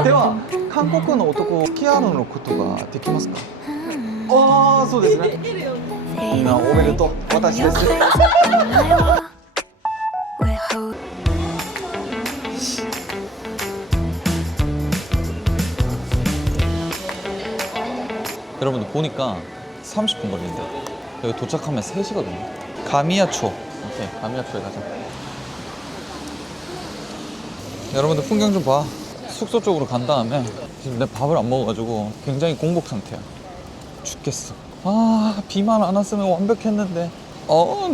では韓国の男付き合うのことができますか？ああ、そうですね。今おめでとう。私です。 여러분들 보니까 30분 걸린대. 여기 도착하면 3시거든요. 가미야초. 오케이, 가미야초에 가자. 여러분들 풍경 좀 봐. 숙소 쪽으로 간 다음에 지금 내 밥을 안 먹어가지고 굉장히 공복 상태야. 죽겠어. 아, 비만 안 왔으면 완벽했는데.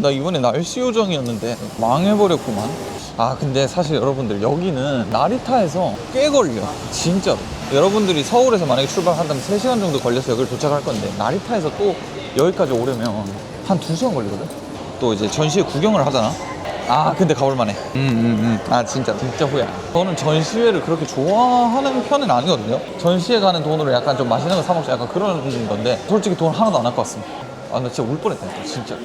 나 이번에 날씨 요정이었는데 망해버렸구만. 아, 근데 사실 여러분들 여기는 나리타에서 꽤 걸려. 진짜로. 여러분들이 서울에서 만약에 출발한다면 3시간 정도 걸려서 여기를 도착할 건데 나리타에서 또 여기까지 오려면 한 2시간 걸리거든. 또 이제 전시회 구경을 하잖아. 아, 근데 가볼만해. 아, 진짜 후야. 저는 전시회를 그렇게 좋아하는 편은 아니거든요. 전시회 가는 돈으로 약간 좀 맛있는 거 사 먹자 약간 그런 건데 솔직히 돈 하나도 안 아까웠습니다. 아, 나 진짜 울 뻔했다 진짜.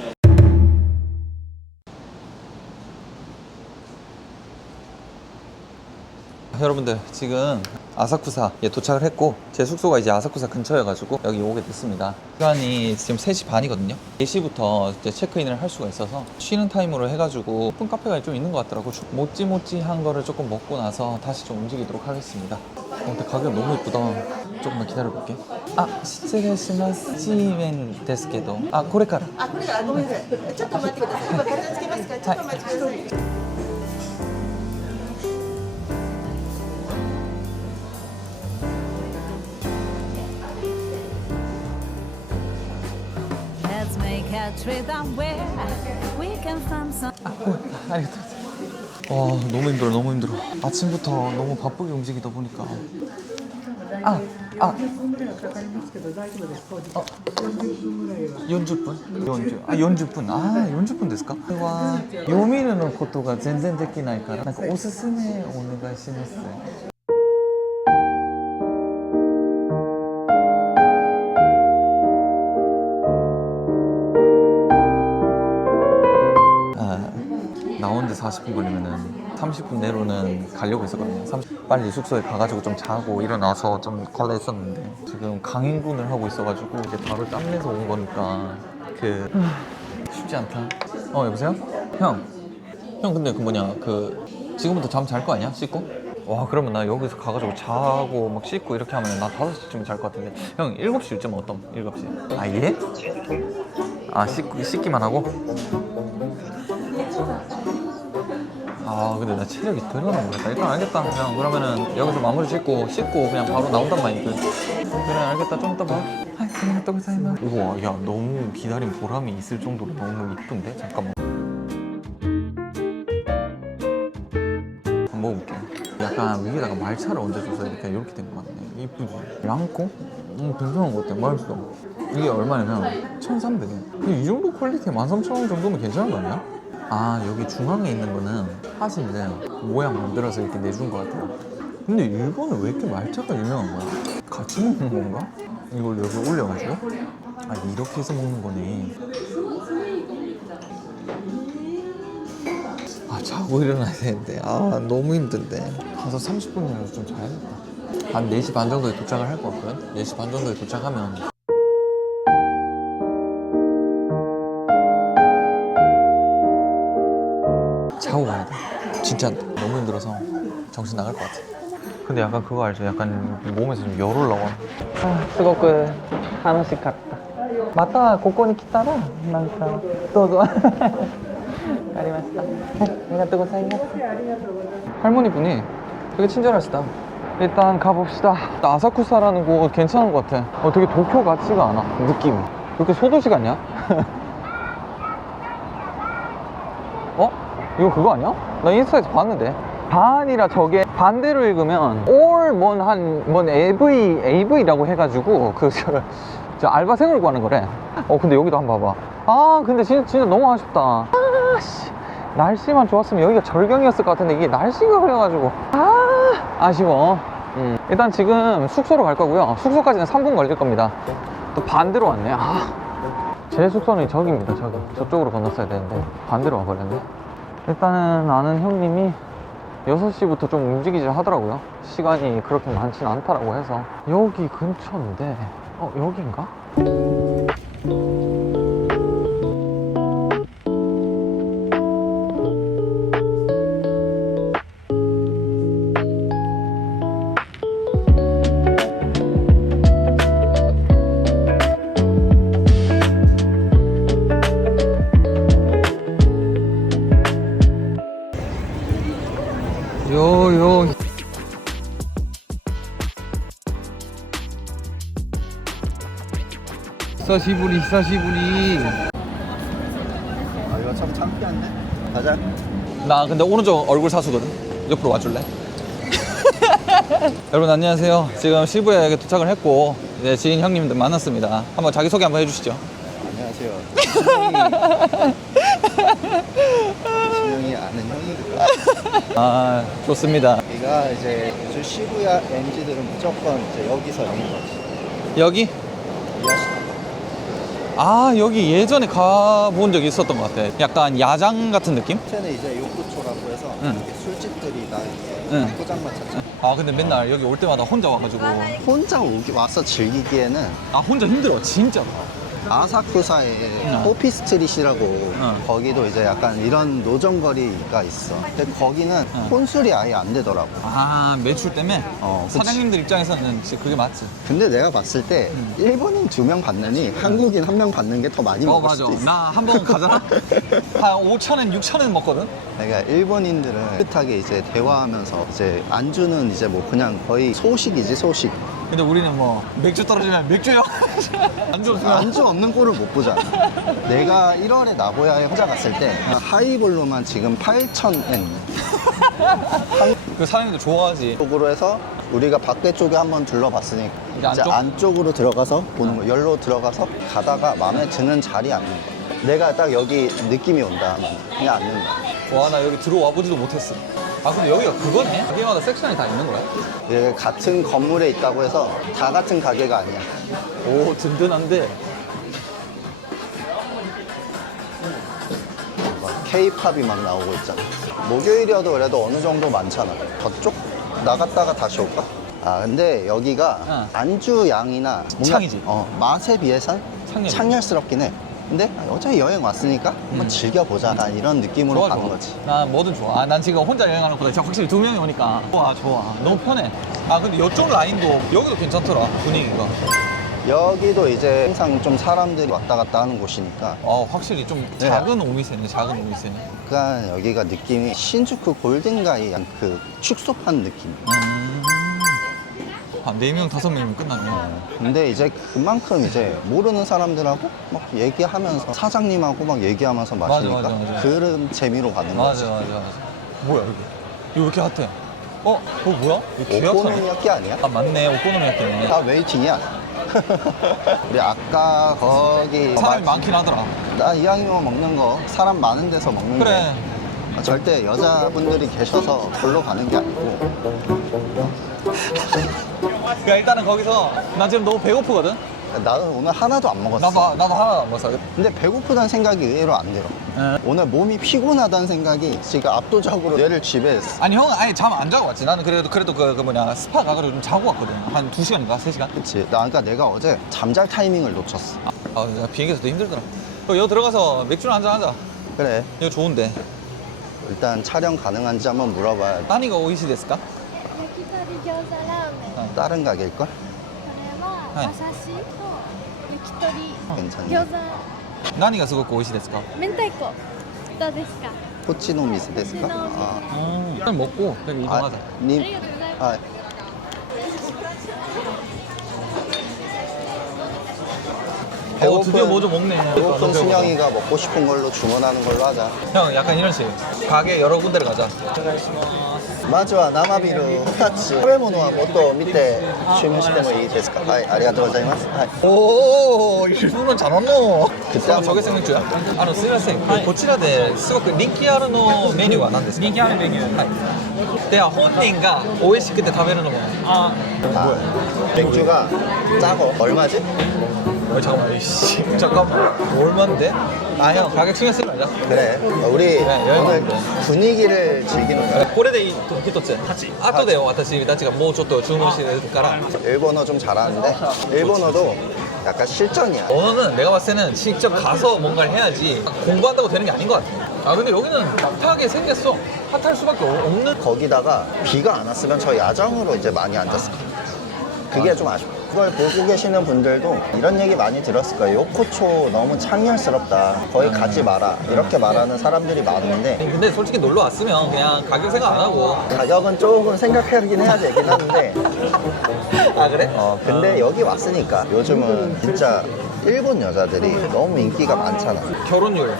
여러분들 지금 아사쿠사에 도착을 했고 제 숙소가 이제 아사쿠사 근처여가지고 여기 오게 됐습니다. 시간이 지금 3시 반이거든요 4시부터 이제 체크인을 할 수가 있어서 쉬는 타임으로 해가지고 예쁜 카페가 좀 있는 것 같더라고. 모찌모찌한 거를 조금 먹고 나서 다시 좀 움직이도록 하겠습니다. 근데 가격 너무 예쁘다. 조금만 기다려볼게. 아,失礼します. 치멘ですけど. 아, これから. あ、これからごめんなさい。ちょっと待ってください。今片付けますから、ちょっとお待ちください。Let's make a trip down where we can find some. 아, 알겠다. 와, 너무 힘들어, 너무 힘들어. 아침부터 너무 바쁘게 움직이다 보니까. 아, 40분? 40분? 아, 40분 ですか? これは読みるのことが全然できないからなんかおすすめお願いします。 나오는데 40분 걸리면은 30분 내로는 가려고 했었거든요. 빨리 숙소에 가가지고 좀 자고 일어나서 좀 갈라 했었는데 지금 강행군을 하고 있어가지고 이제 바로 짬내서 온 거니까 쉽지 않다. 여보세요? 형 근데 그 뭐냐 지금부터 잠 잘 거 아니야? 씻고? 와, 그러면 나 여기서 가가지고 자고 막 씻고 이렇게 하면 나 5시쯤 잘 것 같은데 형 7시 요즘 어떤? 7시? 아, 예? 아, 씻기만 하고? 아, 근데 나 체력이 들어나 모르겠다. 일단 알겠다. 그냥 그러면은 여기서 마무리 짓고 씻고 그냥 바로 나온단 말이야. 그래, 알겠다. 좀 이따 봐. 아이, 그냥 또 사이마. 우와, 야, 너무 기다린 보람이 있을 정도로 너무 이쁜데? 잠깐만. 한번 먹어볼게. 약간 위에다가 말차를 얹어줘서 이렇게 된 것 같네. 이쁘지? 랑코? 괜찮은 것 같아. 맛있어. 이게 얼마냐면 1,300원. 이 정도 퀄리티에 13,000원 정도면 괜찮은 거 아니야? 아, 여기 중앙에 있는 거는 팥인데 모양 만들어서 이렇게 내준 것 같아요. 근데 일본은 왜 이렇게 말차가 유명한 거야? 같이 먹는 건가? 이걸 여기 올려가지고? 아, 이렇게 해서 먹는 거네. 아, 자고 일어나야 되는데 아, 너무 힘든데. 가서 30분이라도 좀 자야겠다. 한 4시 반 정도에 도착을 할 것 같거든? 4시 반 정도에 도착하면 자고 가야 돼. 진짜 너무 힘들어서 정신 나갈 것 같아. 근데 약간 그거 알죠? 약간 몸에서 좀 열 올라와. 아, すごく楽しかった。またここに来たらなんかどうぞ。わかりました。ありがとうございます。 할머니분이 되게 친절하시다. 일단 가봅시다. 아사쿠사라는 곳 괜찮은 것 같아. 되게 도쿄 같지가 않아, 느낌이. 이렇게 소도시 같냐? 이거 그거 아니야? 나 인스타에서 봤는데. 반이라 저게 반대로 읽으면 all 뭔 AV라고 해가지고 저 알바생을 구하는 거래. 근데 여기도 한번 봐봐. 아, 근데 진짜 너무 아쉽다. 아, 씨. 날씨만 좋았으면 여기가 절경이었을 것 같은데 이게 날씨가 그래가지고 아쉬워. 일단 지금 숙소로 갈 거고요. 숙소까지는 3분 걸릴 겁니다. 또 반대로 왔네. 제 숙소는 저기입니다. 저기 저쪽으로 건넜어야 되는데 반대로 와버렸네. 일단은 아는 형님이 6시부터 좀 움직이질 하더라고요. 시간이 그렇게 많지는 않다라고 해서. 여기 근처인데 여긴가? 요요久しぶり 아 이거 참 창피한데? 가자. 나 근데 오른쪽 얼굴 사수거든. 옆으로 와줄래? 여러분 안녕하세요. 지금 시부야에 도착을 했고 이제 지인 형님들 만났습니다. 한번 자기소개 한번 해주시죠. 안녕하세요. 진영이 아는 형이고요. 아 좋습니다. 우리가 이제 요즘 시부야 MZ들은 무조건 이제 여기서 여는 거지. 여기? 이해하시나요? 아 여기 예전에 가본 적이 있었던 것 같아. 약간 야장 같은 느낌? 밑에는 이제 요구초라고 해서 응. 이렇게 술집들이 다 응. 이렇게 포장마차처럼. 아 근데 맨날 여기 올 때마다 혼자 와가지고 혼자 와서 즐기기에는 아 혼자 힘들어 진짜. 아사쿠사에 응. 호피 스트릿이라고 응. 거기도 이제 약간 이런 노점거리가 있어. 근데 거기는 응. 혼술이 아예 안 되더라고. 아 매출 때문에? 그치. 사장님들 입장에서는 진짜 그게 맞지. 근데 내가 봤을 때 일본인 2명 받느니 한국인 1명 받는 게 더 많이 먹을 맞아. 수도 있어. 나 한 번 가잖아? 한 5,000엔, 6,000엔 먹거든? 그러니까 일본인들은 깨끗하게 이제 대화하면서 이제 안주는 이제 뭐 그냥 거의 소식이지 소식. 근데 우리는 뭐 맥주 떨어지면 맥주요? 안주 없으면 안주 없는 꼴을 못 보잖아. 내가 1월에 나고야에 혼자 갔을 때 하이볼로만 지금 8,000엔 그 사장님들 좋아하지. 쪽으로 해서 우리가 밖에 쪽에 한번 둘러봤으니까 이제 이제 안쪽? 안쪽으로 들어가서 보는 거. 열로 들어가서 가다가 마음에 드는 자리에 앉는 거. 내가 딱 여기 느낌이 온다 하면 그냥 앉는다. 와, 나 여기 들어와 보지도 못했어. 아, 근데 여기가 그거네? 가게마다 섹션이 다 있는 거야? 이게 같은 건물에 있다고 해서 다 같은 가게가 아니야. 오, 든든한데. K-팝이 막 나오고 있잖아. 목요일이어도 그래도 어느 정도 많잖아. 저쪽 나갔다가 다시 올까? 아 근데 여기가 응. 안주 양이나 뭔가, 창이지? 맛에 비해선 창렬이. 창렬스럽긴 해. 근데 어차피 여행 왔으니까 한번 즐겨보자. 약간 이런 느낌으로 좋아, 가는 좋아. 거지. 난 뭐든 좋아. 아, 난 지금 혼자 여행하는 것보다 진짜 확실히 2명이 오니까. 좋아, 좋아. 너무 편해. 아, 근데 이쪽 라인도 여기도 괜찮더라, 분위기가. 여기도 이제 항상 좀 사람들이 왔다 갔다 하는 곳이니까 확실히 좀 네. 작은 오미세네, 작은 오미세. 약간 여기가 느낌이 신주쿠 골든가이 약간 그 축소판 느낌. 한 4명, 5명이면 끝나네. 근데 이제 그만큼 이제 모르는 사람들하고 막 얘기하면서 사장님하고 막 얘기하면서 마시니까 맞아. 그런 재미로 가는 거지. 맞아. 뭐야, 이거? 이거 왜 이렇게 핫해? 뭐야? 이거 개 핫하네. 오코노미야끼 아니야? 아, 맞네. 오코노미야끼네. 다 웨이팅이야. 우리 아까 거기 사람이 많긴 하더라. 나 이왕이면 먹는 거 사람 많은 데서 먹는 그래. 게 절대 여자분들이 계셔서 골로 가는 게 아니고 그러니까 일단은 거기서 나 지금 너무 배고프거든? 나는 오늘 하나도 안 먹었어. 나도 하나도 안 먹었어. 근데 배고프다는 생각이 의외로 안 들어. 오늘 몸이 피곤하다는 생각이 지금 압도적으로 뇌를 지배했어. 아니, 형은 아예 잠 안 자고 왔지. 나는 그래도 그 뭐냐, 스파 가가지고 좀 자고 왔거든. 한 2시간인가? 3시간? 그치. 그러니까 내가 어제 잠잘 타이밍을 놓쳤어. 아, 나 비행기에서도 힘들더라. 여기 들어가서 맥주나 한잔 하자. 그래. 이거 좋은데. 일단 촬영 가능한지 한번 물어봐야 돼. 나니가 오이시 데스까? 焼き鳥餃子ラーメン 다른 가게일걸? これははい馬刺しと焼き鳥 괜찮네. 餃子 나니가 すごく 오이시 데스까? 明太子どうですか 코치노 미스 데스까? 코치노 미스. 아. 그냥 먹고 그냥 이동하자. あり 님. がとうございます 아. 드디어 뭐 좀 먹네. 배고픈 순영이가 먹고 싶은 걸로 주문하는 걸로 하자. 형, 약간 이런 식. 가게 여러 군데를 가자. まずは生ビール2つ食べ物はもっと見て注文してもいいですかはいありがとうございます、はい、 오, 일본어 잘하노. 그때 저게 생맥주야?すみません。こちらですごく人気あるのメニューは何ですか？人気あるメニュー。はい。では本人が美味しくて食べるのも。 아, 맥주가 짜고 얼마지? 잠깐만, 이씨. 잠깐만. 얼마인데? 아, 형, 가격 신경 쓰지 말자. 가자. 그래. 우리 여행 오늘 가는데. 분위기를 즐기는 거야. これで一つ後で私たちがもうちょっと注文してるから 일본어 좀 잘하는데 일본어도 약간 실전이야. 언어는 내가 봤을 때는 직접 가서 뭔가를 해야지 공부한다고 되는 게 아닌 것 같아. 아 근데 여기는 핫하게 생겼어. 핫할 수밖에 없는. 거기다가 비가 안 왔으면 저 야정으로 이제 많이 앉았을 거야. 그게 좀 아쉽고. 그걸 보고 계시는 분들도 이런 얘기 많이 들었을 거예요. 요코초 너무 창렬스럽다. 거기 가지 마라. 이렇게 말하는 사람들이 많은데 근데 솔직히 놀러 왔으면 그냥 가격 생각 안 하고. 가격은 조금 생각하긴 해야 되긴 하는데 아 그래? 근데 여기 왔으니까 요즘은 진짜 일본 여자들이 너무 인기가 많잖아. 결혼율이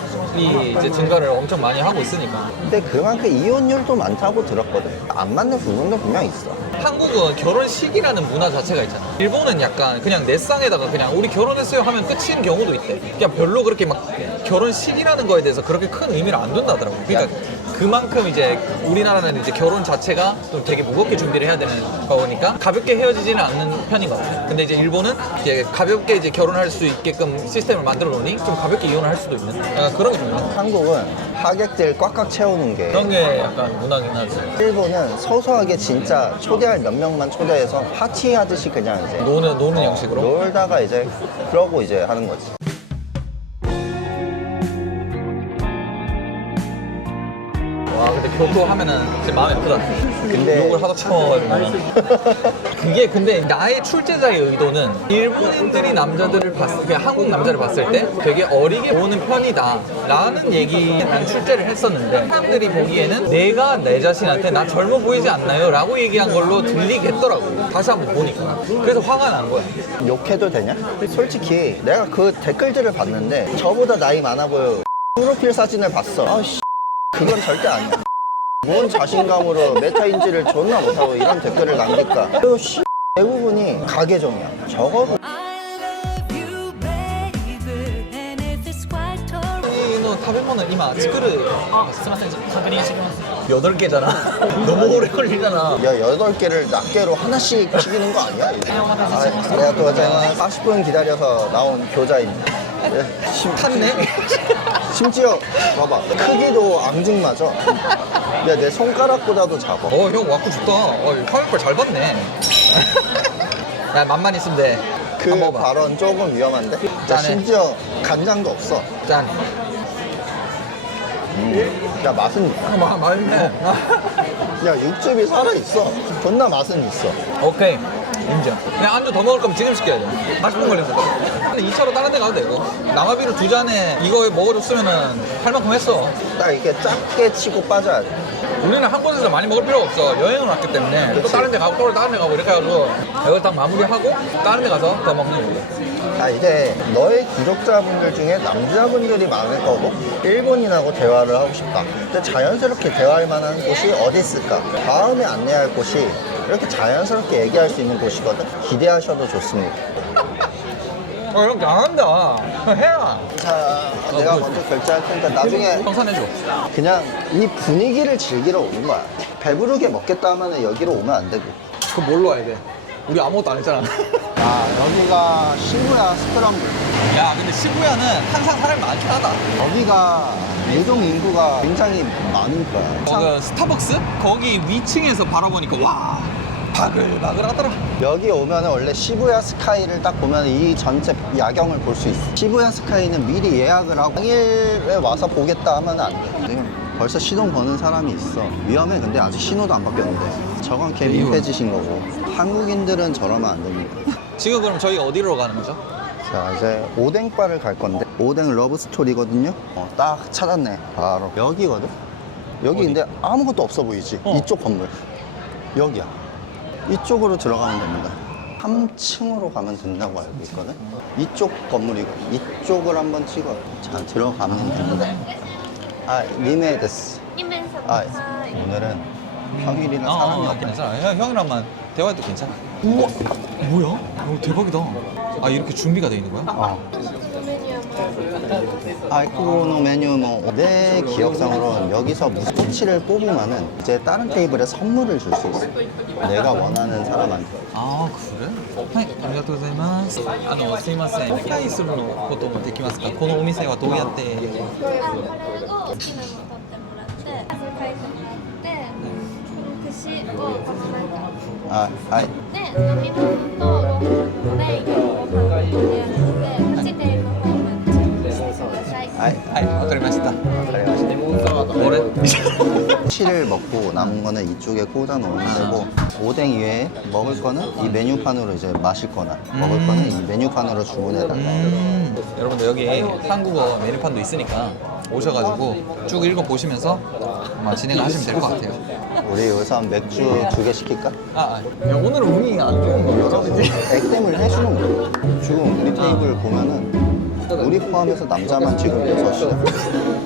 이제 증가를 엄청 많이 하고 있으니까. 근데 그만큼 이혼율도 많다고 들었거든. 안 맞는 부분도 분명 있어. 한국은 결혼식이라는 문화 자체가 있잖아. 일본은 약간 그냥 내 쌍에다가 그냥 우리 결혼했어요 하면 끝인 경우도 있대. 그냥 별로 그렇게 막 결혼식이라는 거에 대해서 그렇게 큰 의미를 안 둔다더라고. 그러니까 그만큼 이제 우리나라는 이제 결혼 자체가 좀 되게 무겁게 준비를 해야 되는 거니까 가볍게 헤어지지는 않는 편인 것 같아. 근데 이제 일본은 이제 가볍게 이제 결혼할 수 있게끔 시스템을 만들어 놓으니 좀 가볍게 이혼을 할 수도 있는 약간 그런 게 좀 있는. 한국은 하객들 꽉꽉 채우는 게 그런 게 약간 문화긴 하지. 일본은 소소하게 진짜 초대할 몇 명만 초대해서 파티하듯이 그냥 이제 노는 형식으로. 놀다가 이제 그러고 이제 하는 거지. 와 근데 교토 하면은 진짜 마음이 아프다. 근데 욕을 하다 쳐가지고. 그게 근데 나의 출제자의 의도는 일본인들이 남자들을 그냥 한국 남자를 봤을 때 되게 어리게 보는 편이다 라는 얘기 난 출제를 했었는데 사람들이 보기에는 내가 내 자신한테 나 젊어 보이지 않나요? 라고 얘기한 걸로 들리겠더라고. 다시 한번 보니까. 그래서 화가 난 거야. 욕해도 되냐? 솔직히 내가 그 댓글들을 봤는데 저보다 나이 많아 보여. 프로필 사진을 봤어. 아씨 그건 절대 아니야. 뭔 자신감으로 메타인지를 존나 못하고 이런 댓글을 남길까? 그 대부분이 가계정이야. 적어도 I love you, baby. And if it's quite alright. の食べ物今作るすいません確認してきます 8개잖아 너무 오래 걸리잖아. 야 8개를 낱개로 하나씩 튀기는 거 아니야? 내가 또 어제 40분 기다려서 나온 교자입니다. 예. 탔네. 심지어 봐봐 크기도 앙증맞아. 야 내 손가락보다도 작아. 형 와꾸 좋다. 화면빨 잘 봤네. 야 맛만 있으면 돼. 그 한번 먹어봐. 발언 조금 위험한데? 야, 짠해. 심지어 간장도 없어. 짠. 야 맛은 있다. 맛있네. 야 육즙이 살아있어. 존나 맛은 있어. 오케이 인정. 그냥 안주 더 먹을 거면 지금 시켜야 돼. 40분 걸렸어. 근데 2차로 다른 데 가도 되고 남아비로 2잔에 이거 먹어줬으면은 할 만큼 했어. 딱 이렇게 작게 치고 빠져야 돼. 우리는 한 곳에서 많이 먹을 필요가 없어. 여행을 왔기 때문에 또 그치. 다른 데 가고 또 다른 데 가고 이렇게 해가지고 이걸 딱 마무리하고 다른 데 가서 더 먹는 거고. 자 이제 너의 구독자분들 중에 남자분들이 많을 거고 일본인하고 대화를 하고 싶다. 근데 자연스럽게 대화할 만한 곳이 어디 있을까? 다음에 안내할 곳이 이렇게 자연스럽게 얘기할 수 있는 곳이거든. 기대하셔도 좋습니다. 형 잘한다. 해라. 자 내가 먼저 결제할 테니까 나중에 청산해줘. 그냥 이 분위기를 즐기러 오는 거야. 배부르게 먹겠다 하면 여기로 오면 안 되고. 그럼 뭘로 와야 돼? 우리 아무것도 안 했잖아. 아 여기가 시부야 스크럼블. 야 근데 시부야는 항상 사람이 많긴 하다. 여기가 이동 인구가 굉장히 많은 거야. 그 스타벅스? 거기 위층에서 바라보니까 와 바글바글 하더라. 여기 오면 원래 시부야 스카이를 딱 보면 이 전체 야경을 볼 수 있어. 시부야 스카이는 미리 예약을 하고 당일에 와서 보겠다 하면 안 돼. 지금 벌써 시동 거는 사람이 있어. 위험해. 근데 아직 신호도 안 바뀌었는데. 저건 개 민폐짓인 거고. 한국인들은 저러면 안 됩니다. 지금 그럼 저희 어디로 가는 거죠? 자 이제 오뎅바를 갈 건데 오뎅 러브스토리거든요. 딱 찾았네. 바로 여기거든. 여기 어디? 근데 아무것도 없어 보이지? 이쪽 건물 여기야. 이쪽으로 들어가면 됩니다. 3층으로 가면 된다고 알고 있거든. 이쪽 건물이고 이쪽을 한번 찍어. 자 들어가면 됩니다. 아 니메데스. 아 오늘은 평일이라 사람이 없네. 괜찮아. 형이랑만 대화해도 괜찮아. 우와 뭐야? 대박이다. 아 이렇게 준비가 돼 있는 거야? メニュー 아이쿠노 메뉴 내 기억상으로는 여기서 무슨 꼬치를 뽑으면은 이제 다른 테이블에 선물을 줄 수 있어. 내가 원하는 사람한테. 아 그래? はいありがとうございますすいませんお返しするのこともできますかこのお店はどうやってあ、これを好きなの取ってもらって、汗かいてもらって、この串をこの中あ、はい。で、飲み物とご飯でご飯を取り上げて、プチテイルの方まで注文してください。はい。はいわかりました 그래.俺 치를 먹고 남은 거는 이쪽에 꽂아 놓으면 되고 오뎅 이외에 먹을 거는 이 메뉴판으로 이제 마실 거나 먹을 거는 이 메뉴판으로 주문해 달라. 여러분들 여기 한국어 메뉴판도 있으니까 오셔가지고 쭉 읽어보시면서 아마 진행을 하시면 될 것 같아요 우리 여기서 한 맥주 2개 시킬까? 야, 오늘은 운이 안 좋은 거 여러 가지 액땜을 해주는 거야. 지금 우리 테이블 보면은 우리 포함해서 남자만 지금 6이야.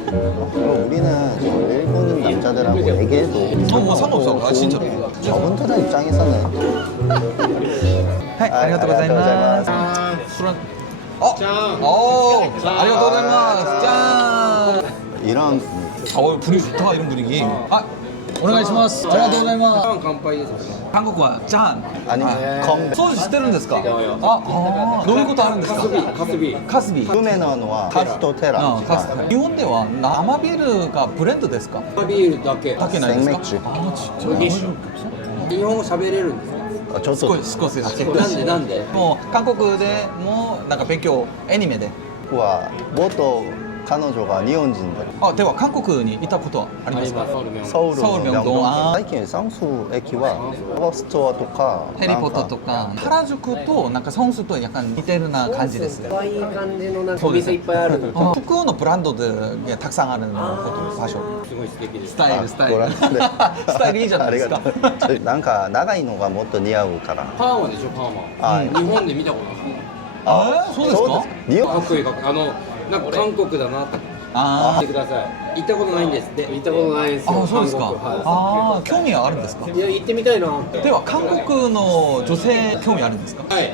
그럼 우리는 일본 남자들하고 얘기해도 뭐 상관없어 아 진짜로 저분들의 입장에서는 はい、ありがとうございます。술한ありがとうございます。짠. 이런 분위기 좋다 이런 분위기. 아, お願いします。ありがとうございます。乾杯です。 한국과 짠. 아니 건 ソース知ってるんですか？飲みことあるんですか？カスビ。カスビ。有名なのはカスとテラ。カス日本では生ビールがブレンドですか？ビールだけ。だけないですか？생맥주. 日本語喋れるんですか。ちょっと少しだけ。なんで。もう韓国でもなんか勉強アニメで。僕は元彼女が日本人であ、では韓国にいたことはありますか？ 서울 서울명동. 아. 最近쌍수駅はパワーストアとか 해리포터 とか原宿となんかソンスと약간似てるな感じです。いい感じのなんかお店いっぱいある。あ服のブランドがたくさんあるの場所。すごい素敵です。スタイルスタイル。ご覧くださいスタイルいいじゃないですか。ありがとうなんか長いのがもっと似合うからパーマでしょパーマ。はい日本で見たことない。そうですか？日本かっこいいかっこいい。なんか韓国だなってあ言ってください。行ったことないんですって。行ったことないですよ。あ、そうですか。ああ、興味はあるんですか？いや行ってみたいな。では韓国の女性興味あるんですか？はい。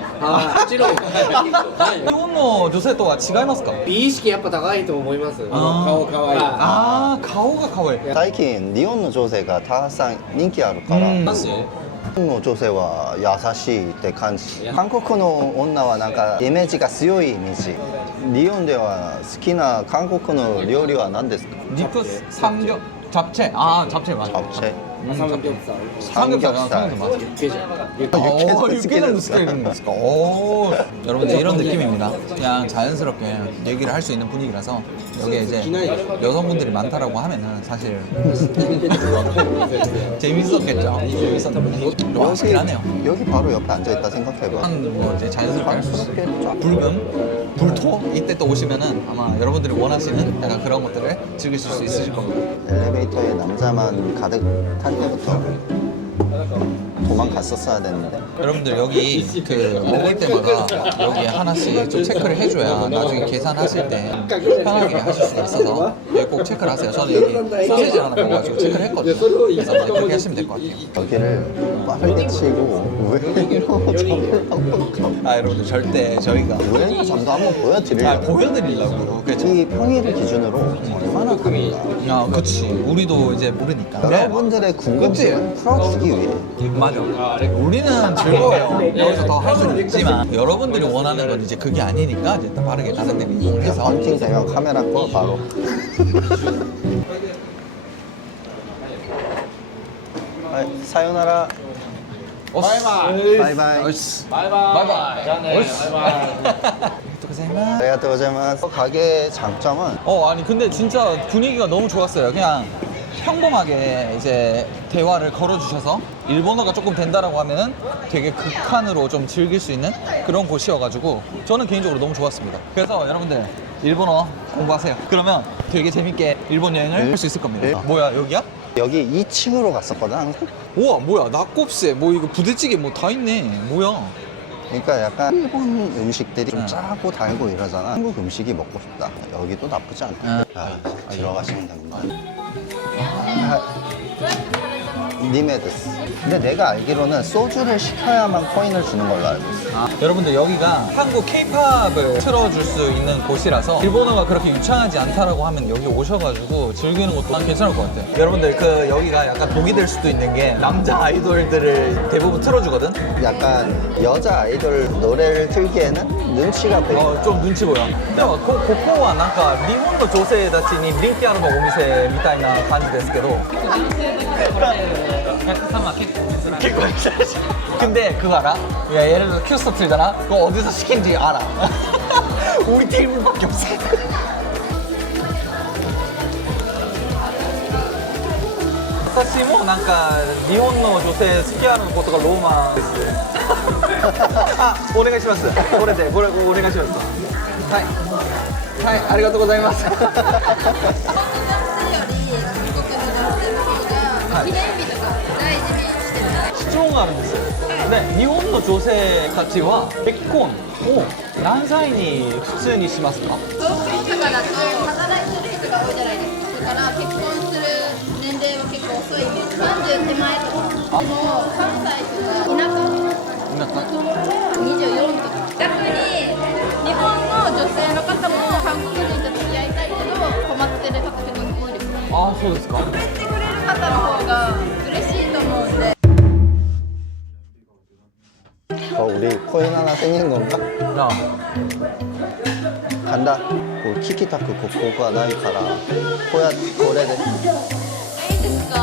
もちろん。日本の女性とは違いますか？美意識やっぱ高いと思います。顔可愛い。ああ、顔が可愛い。最近日本の女性がたくさん人気あるからうんなんで？日本の女性は優しいって感じ韓国の女はなんかイメージが強いイメージ日本では好きな韓国の料理は何ですか 리프 삼겹 잡채. 아, 잡채 맞아. 잡채 삼겹살. 삼겹살 맞아. 육개장 스타일인ですか? 오, 여러분들 이런 느낌입니다. 그냥 자연스럽게 얘기를 할 수 있는 분위기라서 여기에 이제 여성분들이 많다라고 하면은 사실 재밌었겠죠. 재밌었는데 좀 아쉽긴 하네요. 여기 바로 옆에 앉아있다 생각해봐 뭐 이제 자연스럽게 할 수 있어요. 자연스럽게 불금, 불토 이때 또 오시면은 아마 여러분들이 원하시는 약간 그런 것들을 즐기실 수 있으실 겁니다. 엘리베이터에 남자만 가득 탈 때부터 도망갔었어야 되는데 여러분들 여기 그 먹을 때마다 여기에 하나씩 좀 체크를 해줘야 나중에 계산하실 때 편하게 하실 수가 있어서 여기 꼭 체크를 하세요. 저는 여기 소세지 하나 먹어가지고 체크를 했거든요. 그래서 이제 그렇게 하시면 될 것 같아요. 여기를 빠르게 치고 우회로 점을 아 여러분들 절대 저희가 우회로 점도 한번 보여드리려고 보여드리려고 그렇죠. 이 평일을 기준으로 얼마나 다른가 아 그치 우리도 이제 모르니까. 여러분들의 궁금증을 풀어주기 위해 맞아. 우리는 즐거워요. 여기서 더 할 수는 있지만 여러분들이 원하는 건 이제 그게 아니니까 이제 또 빠르게 다른 데를 이용해서 헌팅 되면 카메라 꺼 바로 사요나라 바이바이 바이바이 오이스. 바이바이. 아리가또 고자이마스 가게의 장점은 아니 근데 진짜 분위기가 너무 좋았어요. 그냥 평범하게 이제 대화를 걸어주셔서 일본어가 조금 된다라고 하면은 되게 극한으로 좀 즐길 수 있는 그런 곳이어가지고 저는 개인적으로 너무 좋았습니다. 그래서 여러분들 일본어 공부하세요. 그러면 되게 재밌게 일본 여행을 할 수 있을 겁니다. 네. 뭐야 여기야? 여기 2층으로 갔었거든 항상 우와 뭐야 낙곱새 뭐 이거 부대찌개 뭐 다 있네. 뭐야? 그러니까 약간 일본 음식들이 좀 응. 짜고 달고 이러잖아 한국 음식이 먹고 싶다 여기도 나쁘지 않다 들어가시면 됩니다 니메데스. 근데 내가 알기로는 소주를 시켜야만 코인을 주는 걸로 알고 있어. 여러분들 여기가 한국 K-팝을 틀어줄 수 있는 곳이라서 일본어가 그렇게 유창하지 않다라고 하면 여기 오셔가지고 즐기는 것도 난 괜찮을 것 같아요. 여러분들 그 여기가 약간 독이 될 수도 있는 게 남자 아이돌들을 대부분 틀어주거든. 약간 여자 아이돌 노래를 틀기에는 눈치가 되게 좀 눈치 보여. ここはなんか日本の女性たちに人気あるお店みたいな感じですけど。結構珍しい. 근데 그거 알아? 야, 예를 들어 큐스터 틀잖아? 그거 어디서 시킨지 알아. 우리 테이블밖에 없어. 私もなんか日本の女性好きあることがローマです。あ、お願いします。これお願いします。はいはい、ありがとうございます。主張があるんですよ。で、日本の女性たちは結婚を何歳に普通にしますか？遠くとかだと働いてる人が多いじゃないですか。だから結婚する年齢は結構遅いイメージ。30手前とか。でも関西とか田舎24とか。逆に日本の女性の方も韓国人と付き合いたいけど困ってる方結構多いです。ああ、そうですか。してくれる方の方が嬉しいと思うんで。 우리 코인 하나 생긴 건가? 야, 간다. 키키타크 고고가 나이 가라. 코야 고래대. いいですか？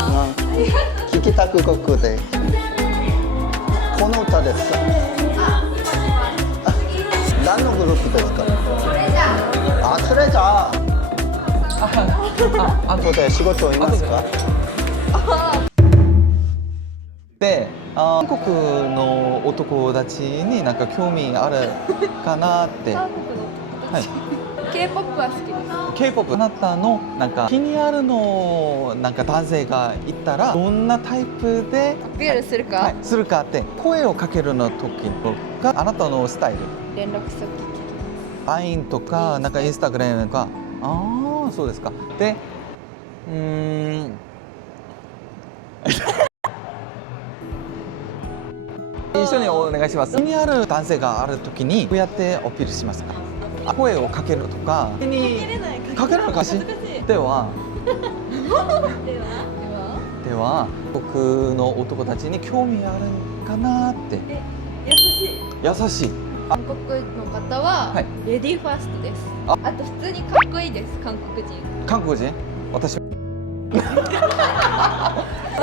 키키타크 고고대. 코노타 됐어. 何のグループですか? 아, 트레자. 또 네, 시고토 이마스까? で、韓国の男たちになんか興味あるかなって。はい。 K-POP は好きです。 K-POP あなたのなんか気にあるのなんか男性がいたらどんなタイプでアピールするか、はい、するかって声をかけるの時があなたのスタイル。連絡先聞きます。 LINE とかなんかインスタグラムとか。ああ、そうですか。で、一緒にお願いします。気にある男性があるときにどうやってアピールしますか？声をかけるとか。かけれない。かけれないかし。では。では、僕の男たちに興味あるかなって。優しい。優しい。韓国の方ははいレディーファーストです。ああと普通にかっこいいです。韓国人。韓国人？私。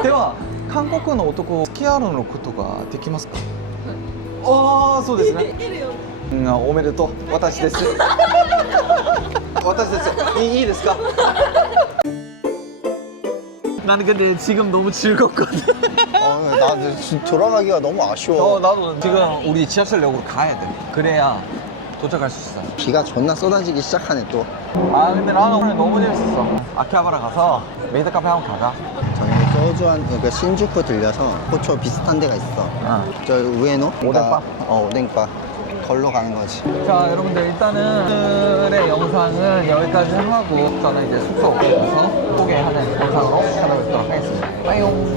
では、韓国の男付き合うのことができますか？ああ、そうですね。おめでとう。私です。私です。いいですか? 나는 근데 지금 너무 즐겁거든. 나 돌아가기가 너무 아쉬워. 나도 지금 우리 지하철역으로 가야 돼. 그래야 도착할 수 있어. 비가 존나 쏟아지기 시작하네 또. 아, 근데 나는 오늘 너무 재밌었어. 아키하바라 가서 메이드 카페 한번 가자. 저희 소주 한 그러니까 신주쿠 들려서 호초 비슷한 데가 있어. 저 우에노? 오뎅바? 오뎅바. 걸로 가는 거지. 자, 여러분들 일단은 오늘의 영상은 여기까지 하고 저는 이제 숙소 가서 소개하는 영상으로 찾아뵙도록 하겠습니다. 빠이용.